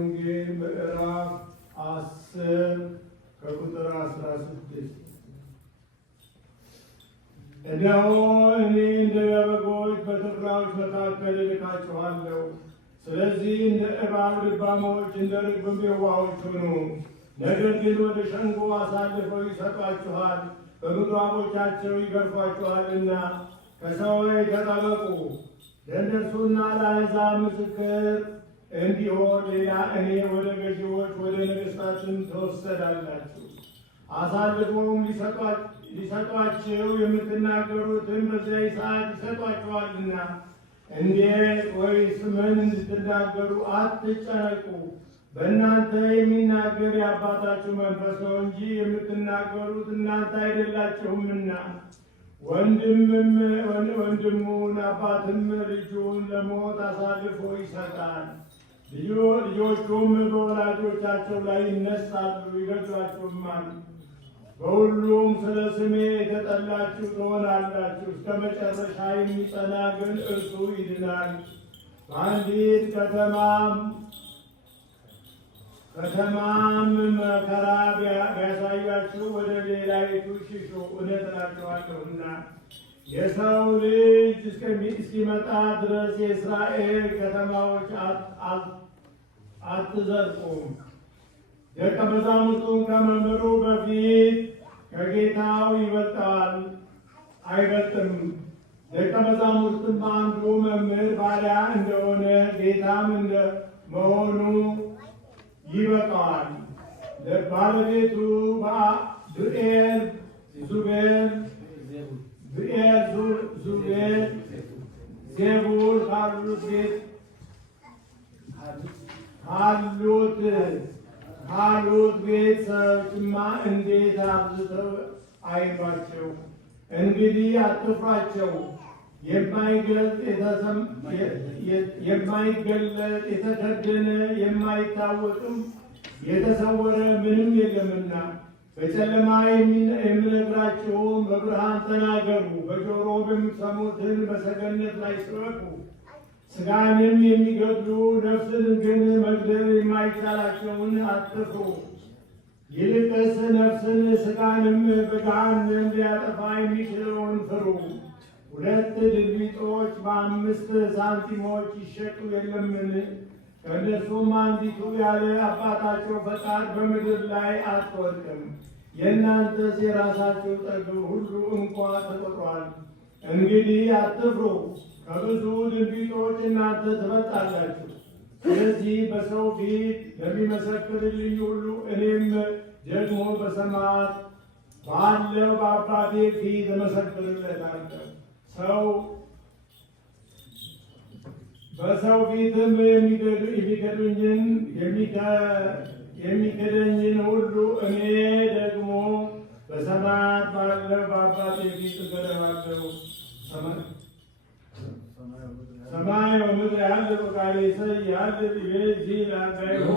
ወንጌል ምዕራፍ 10 ከቁጥር 16 እነሆ እኔ እንደ በጎች በተኩላዎች መካከል እልካችኋለሁ። ስለዚህ እንደ እባብ ልባሞች እንደ ርግብም የዋሆች ሁኑ። ነገር ግን ወደ ሸንጎ አሳልፈው ይሰጧችኋል፣ በምኵራቦቻቸው ይገርፏችኋልና ከሰዎች ተጠበቁ። ለእነርሱና ለአሕዛብ ምስክር እንዲሆን ሌላ እኔ ወደ ገዢዎች ወደ ነገሥታትም ትወሰዳላችሁ። አሳልፈውም ሊሰጧችሁ የምትናገሩትን በዚያ ሰዓት ይሰጧችኋልና እንዴት ወይስ ምን እንድትናገሩ አትጨነቁ። በእናንተ የሚናገር የአባታችሁ መንፈስ ነው እንጂ የምትናገሩት እናንተ አይደላችሁምና። ወንድሙን አባትም ልጁን ለሞት አሳልፎ ይሰጣል። ልጆቹም በወላጆቻቸው ላይ ይነሳሉ፣ ይገድሏችሁማል። በሁሉም ስለ ስሜ የተጠላችሁ ትሆናላችሁ። እስከ መጨረሻ የሚጸና ግን እርሱ ይድናል። በአንዲት ከተማም መከራ ቢያሳያችሁ ወደ ሌላይቱ ሽሹ። እውነት እላችኋለሁና የሰው ልጅ እስኪመጣ ድረስ የእስራኤል ከተማዎች አትዘልቁም። ደቀ መዛሙርቱም ከመምህሩ በፊት ከጌታው አይበልጥም። ደቀ መዛሙርትም አንዱ መምህር ባሪያ እንደሆነ ጌታም እንደመሆኑ ይበቃዋል። ባለቤቱ ዜቡል ካሉት ቤተሰቦችማ እንዴት አብዝተው አይሏቸው። እንግዲህ አትፍሯቸው። የማይገለጥ የተከደነ የማይታወቅም የተሰወረ ምንም የለምና። በጨለማ የምነግራችሁም በብርሃን ተናገሩ። በጆሮ የምትሰሙትን በሰገነት ላይ ስበኩ። ሥጋንም የሚገድሉ ነፍስን ግን መግደል የማይቻላቸውን አትፍሩ። ይልቅስ ነፍስን ሥጋንም በገሃነም ሊያጠፋ የሚችለውን ፍሩ። 2 ድንቢጦች በ5 ሳንቲሞች ይሸጡ የለምን? ከእነርሱም አንዲቱ ያለ አባታቸው ፈቃድ በምድር ላይ አትወድቅም። የእናንተስ የራሳችሁ ጠጉር ሁሉ እንኳ ተቆጥሯል። እንግዲህ አትፍሩ፣ ከብዙ ድንቢጦች እናንተ ትበልጣላችሁ። ስለዚህ በሰው ፊት ለሚመሰክርልኝ ሁሉ እኔም ደግሞ በሰማያት ባለው በአባቴ ፊት እመሰክርለታለሁ። በሰው ፊትም የሚክደኝን ሁሉ እኔ ደግሞ በሰማያት ባለው በአባቴ ፊት እገድለዋለሁ። ሰማይ ወምድር ያህልፍ ቃሌ ያህልፍ ይቤ ላጋይሆ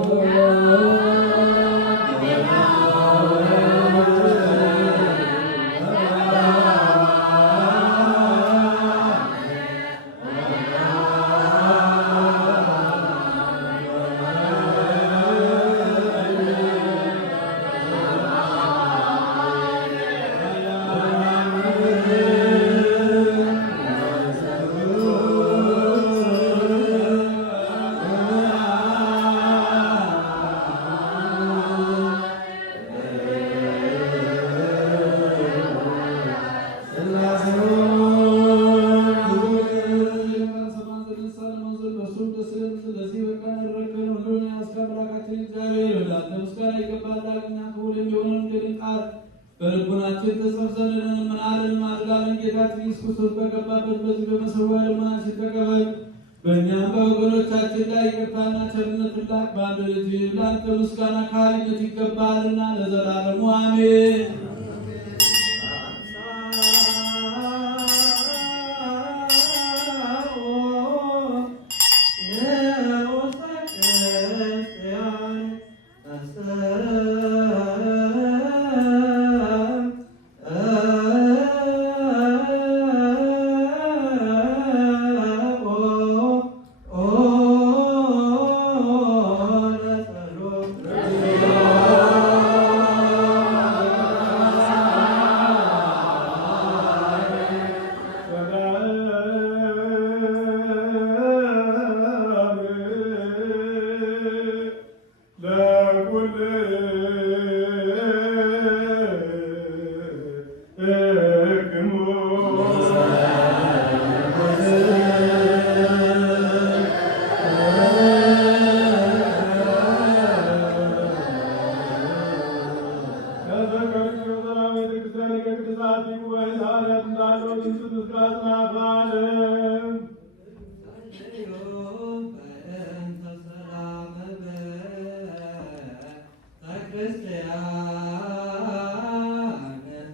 በልቡናችን ተሰብስበን ምናልን ማድጋለን ጌታችን ኢየሱስ ክርስቶስ በገባበት በዚህ በመሰዊያ ልመና ሲተቀበል በእኛም በወገኖቻችን ላይ ይቅርታና ቸርነት ላክ። በአንድ ልጅ ለአንተ ምስጋና ካህሊነት ይገባልና ለዘላለሙ አሜን። በግንቱ ምስጋና